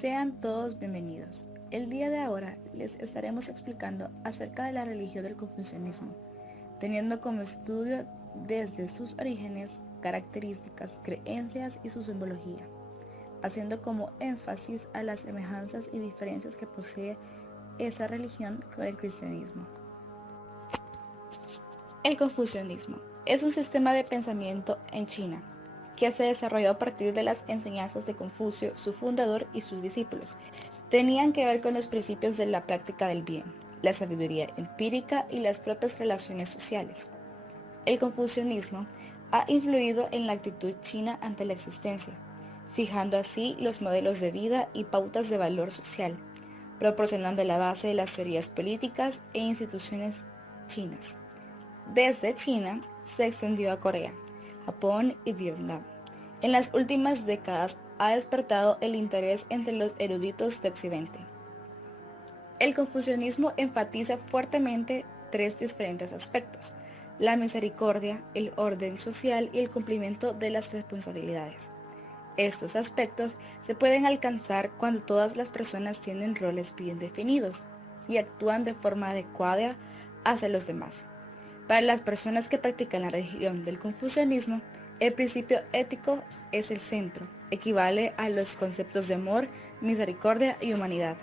Sean todos bienvenidos. El día de ahora les estaremos explicando acerca de la religión del confucianismo, teniendo como estudio desde sus orígenes, características, creencias y su simbología, haciendo como énfasis a las semejanzas y diferencias que posee esa religión con el cristianismo. El confucianismo es un sistema de pensamiento en China que se desarrolló a partir de las enseñanzas de Confucio, su fundador y sus discípulos. Tenían que ver con los principios de la práctica del bien, la sabiduría empírica y las propias relaciones sociales. El confucianismo ha influido en la actitud china ante la existencia, fijando así los modelos de vida y pautas de valor social, proporcionando la base de las teorías políticas e instituciones chinas. Desde China se extendió a Corea, Japón y Vietnam. En las últimas décadas ha despertado el interés entre los eruditos de Occidente. El confucianismo enfatiza fuertemente tres diferentes aspectos: la misericordia, el orden social y el cumplimiento de las responsabilidades. Estos aspectos se pueden alcanzar cuando todas las personas tienen roles bien definidos y actúan de forma adecuada hacia los demás. Para las personas que practican la religión del confucianismo, el principio ético es el centro, equivale a los conceptos de amor, misericordia y humanidad.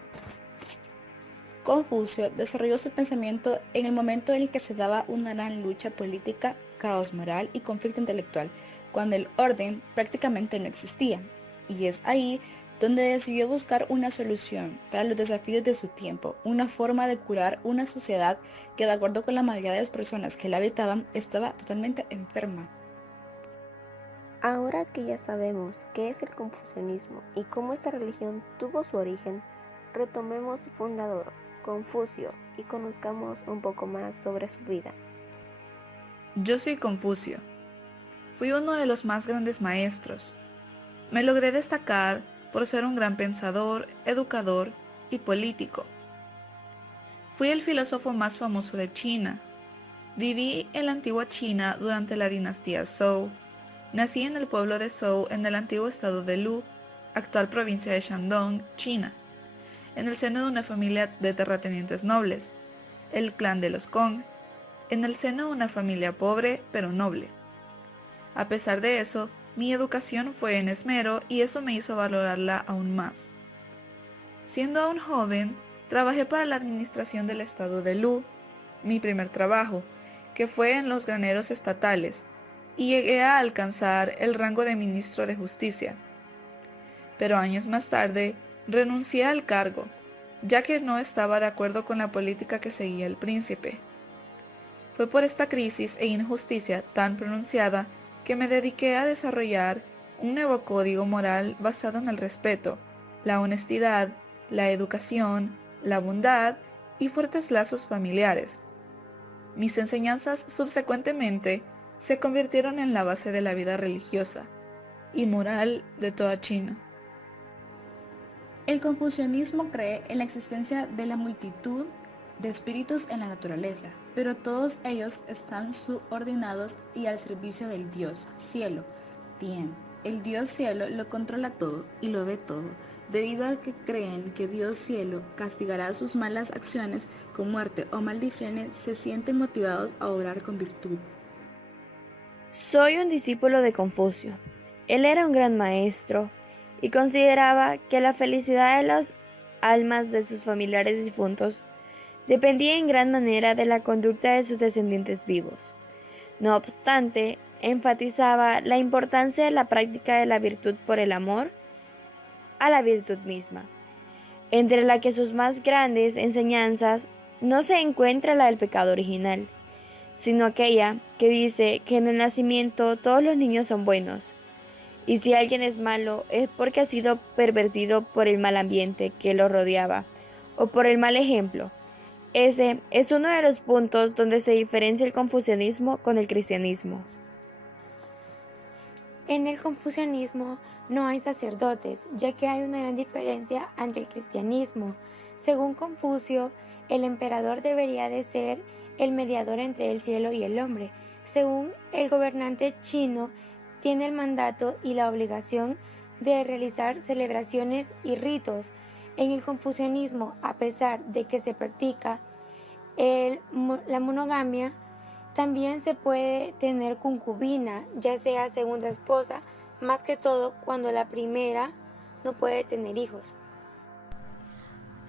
Confucio desarrolló su pensamiento en el momento en el que se daba una gran lucha política, caos moral y conflicto intelectual, cuando el orden prácticamente no existía, y es ahí donde decidió buscar una solución para los desafíos de su tiempo, una forma de curar una sociedad que, de acuerdo con la mayoría de las personas que la habitaban, estaba totalmente enferma. Ahora que ya sabemos qué es el confucianismo y cómo esta religión tuvo su origen, retomemos su fundador, Confucio, y conozcamos un poco más sobre su vida. Yo soy Confucio. Fui uno de los más grandes maestros. Me logré destacar por ser un gran pensador, educador y político. Fui el filósofo más famoso de China. Viví en la antigua China durante la dinastía Zhou. Nací en el pueblo de Zhou en el antiguo estado de Lu, actual provincia de Shandong, China, en el seno de una familia de terratenientes nobles, el clan de los Kong, en el seno de una familia pobre pero noble. A pesar de eso, mi educación fue en esmero y eso me hizo valorarla aún más. Siendo aún joven, trabajé para la administración del estado de Lu, mi primer trabajo, que fue en los graneros estatales, y llegué a alcanzar el rango de ministro de Justicia. Pero años más tarde, renuncié al cargo, ya que no estaba de acuerdo con la política que seguía el príncipe. Fue por esta crisis e injusticia tan pronunciada que me dediqué a desarrollar un nuevo código moral basado en el respeto, la honestidad, la educación, la bondad y fuertes lazos familiares. Mis enseñanzas subsecuentemente se convirtieron en la base de la vida religiosa y moral de toda China. El confucianismo cree en la existencia de la multitud de espíritus en la naturaleza, pero todos ellos están subordinados y al servicio del Dios, cielo, Tien. El Dios cielo lo controla todo y lo ve todo, debido a que creen que Dios cielo castigará sus malas acciones con muerte o maldiciones. Se sienten motivados a obrar con virtud. Soy un discípulo de Confucio. Él era un gran maestro y consideraba que la felicidad de las almas de sus familiares difuntos dependía en gran manera de la conducta de sus descendientes vivos. No obstante, enfatizaba la importancia de la práctica de la virtud por el amor a la virtud misma, entre la que sus más grandes enseñanzas no se encuentra la del pecado original, sino aquella que dice que en el nacimiento todos los niños son buenos, y si alguien es malo es porque ha sido pervertido por el mal ambiente que lo rodeaba o por el mal ejemplo. Ese es uno de los puntos donde se diferencia el confucianismo con el cristianismo. En el confucianismo no hay sacerdotes, ya que hay una gran diferencia ante el cristianismo. Según Confucio, el emperador debería de ser el mediador entre el cielo y el hombre. Según el gobernante chino, tiene el mandato y la obligación de realizar celebraciones y ritos. En el confucianismo, a pesar de que se practica la monogamia, también se puede tener concubina, ya sea segunda esposa, más que todo cuando la primera no puede tener hijos.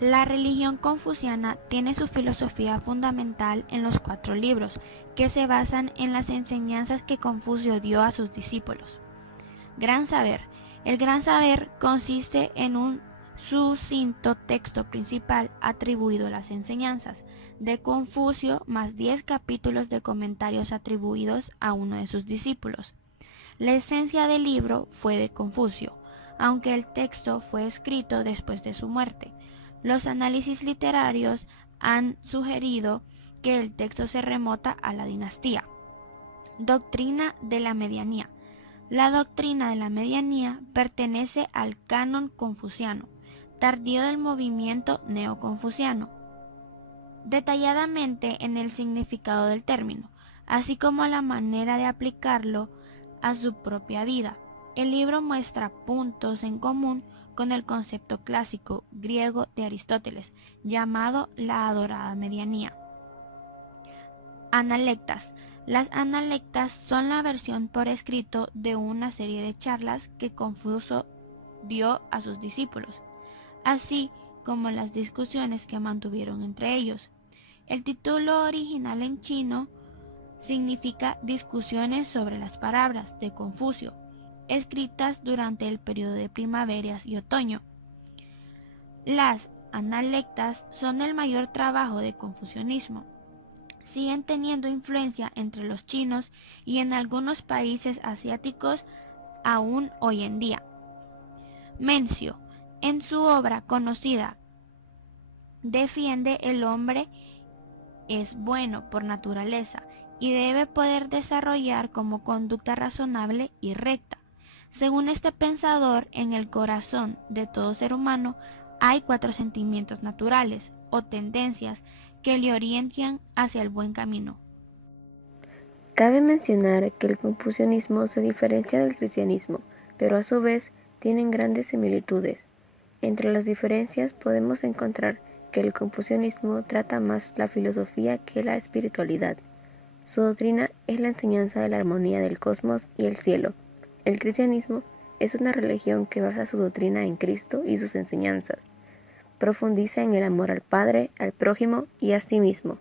La religión confuciana tiene su filosofía fundamental en los 4 libros, que se basan en las enseñanzas que Confucio dio a sus discípulos. Gran saber. El gran saber consiste en un sucinto texto principal atribuido a las enseñanzas de Confucio más 10 capítulos de comentarios atribuidos a uno de sus discípulos. La esencia del libro fue de Confucio, aunque el texto fue escrito después de su muerte. Los análisis literarios han sugerido que el texto se remota a la dinastía. Doctrina de la medianía. La doctrina de la medianía pertenece al canon confuciano, tardío del movimiento neoconfuciano, detalladamente en el significado del término, así como la manera de aplicarlo a su propia vida. El libro muestra puntos en común con el concepto clásico griego de Aristóteles, llamado la adorada medianía. Analectas. Las analectas son la versión por escrito de una serie de charlas que Confucio dio a sus discípulos, así como las discusiones que mantuvieron entre ellos. El título original en chino significa Discusiones sobre las palabras de Confucio, escritas durante el periodo de primaveras y otoño. Las analectas son el mayor trabajo de confucianismo. Siguen teniendo influencia entre los chinos y en algunos países asiáticos aún hoy en día. Mencio, en su obra conocida, defiende el hombre es bueno por naturaleza y debe poder desarrollar como conducta razonable y recta. Según este pensador, en el corazón de todo ser humano hay 4 sentimientos naturales o tendencias que le orientan hacia el buen camino. Cabe mencionar que el confucianismo se diferencia del cristianismo, pero a su vez tienen grandes similitudes. Entre las diferencias podemos encontrar que el confucianismo trata más la filosofía que la espiritualidad. Su doctrina es la enseñanza de la armonía del cosmos y el cielo. El cristianismo es una religión que basa su doctrina en Cristo y sus enseñanzas. Profundiza en el amor al Padre, al prójimo y a sí mismo.